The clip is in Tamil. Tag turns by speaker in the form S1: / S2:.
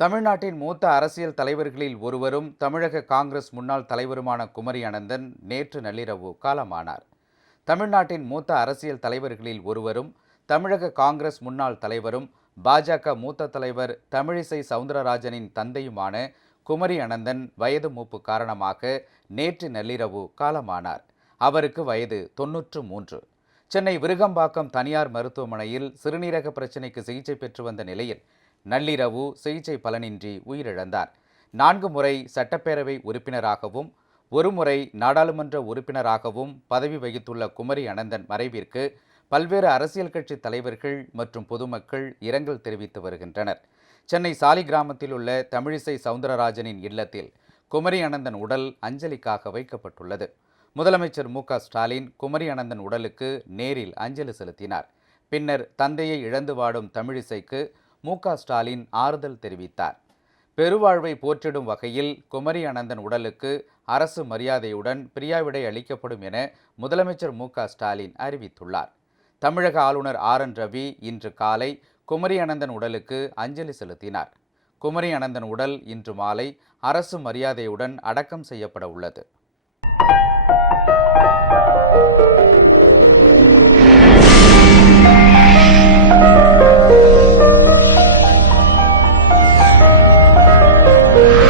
S1: தமிழ்நாட்டின் மூத்த அரசியல் தலைவர்களில் ஒருவரும் தமிழக காங்கிரஸ் முன்னாள் தலைவருமான குமரி அனந்தன் நேற்று நள்ளிரவு காலமானார். தமிழ்நாட்டின் மூத்த அரசியல் தலைவர்களில் ஒருவரும் தமிழக காங்கிரஸ் முன்னாள் தலைவரும் பாஜக மூத்த தலைவர் தமிழிசை சவுந்தரராஜனின் தந்தையுமான குமரி அனந்தன் வயது மூப்பு காரணமாக நேற்று நள்ளிரவு காலமானார். அவருக்கு வயது தொன்னூற்று மூன்று. சென்னை விருகம்பாக்கம் தனியார் மருத்துவமனையில் சிறுநீரக பிரச்சினைக்கு சிகிச்சை பெற்று வந்த நிலையில் நள்ளிரவு சிகிச்சை பலனின்றி உயிரிழந்தார். நான்கு முறை சட்டப்பேரவை உறுப்பினராகவும் ஒருமுறை நாடாளுமன்ற உறுப்பினராகவும் பதவி வகித்துள்ள குமரி அனந்தன் மறைவிற்கு பல்வேறு அரசியல் கட்சி தலைவர்கள் மற்றும் பொதுமக்கள் இரங்கல் தெரிவித்து வருகின்றனர். சென்னை சாலிகிராமத்தில் உள்ள தமிழிசை சவுந்தரராஜனின் இல்லத்தில் குமரி அனந்தன் உடல் அஞ்சலிக்காக வைக்கப்பட்டுள்ளது. முதலமைச்சர் மு க ஸ்டாலின் குமரி அனந்தன் உடலுக்கு நேரில் அஞ்சலி செலுத்தினார். பின்னர் தந்தையை இழந்து வாடும் தமிழிசைக்கு மு க ஸ்டாலின் ஆறுதல் தெரிவித்தார். பெருவாழ்வை போற்றிடும் வகையில் குமரி அனந்தன் உடலுக்கு அரசு மரியாதையுடன் பிரியாவிடை அளிக்கப்படும் என முதலமைச்சர் மு க ஸ்டாலின் அறிவித்துள்ளார். தமிழக ஆளுநர் ஆர் என் ரவி இன்று காலை குமரி அனந்தன் உடலுக்கு அஞ்சலி செலுத்தினார். குமரி அனந்தன் உடல் இன்று மாலை அரசு மரியாதையுடன் அடக்கம் செய்யப்பட உள்ளது. Yeah.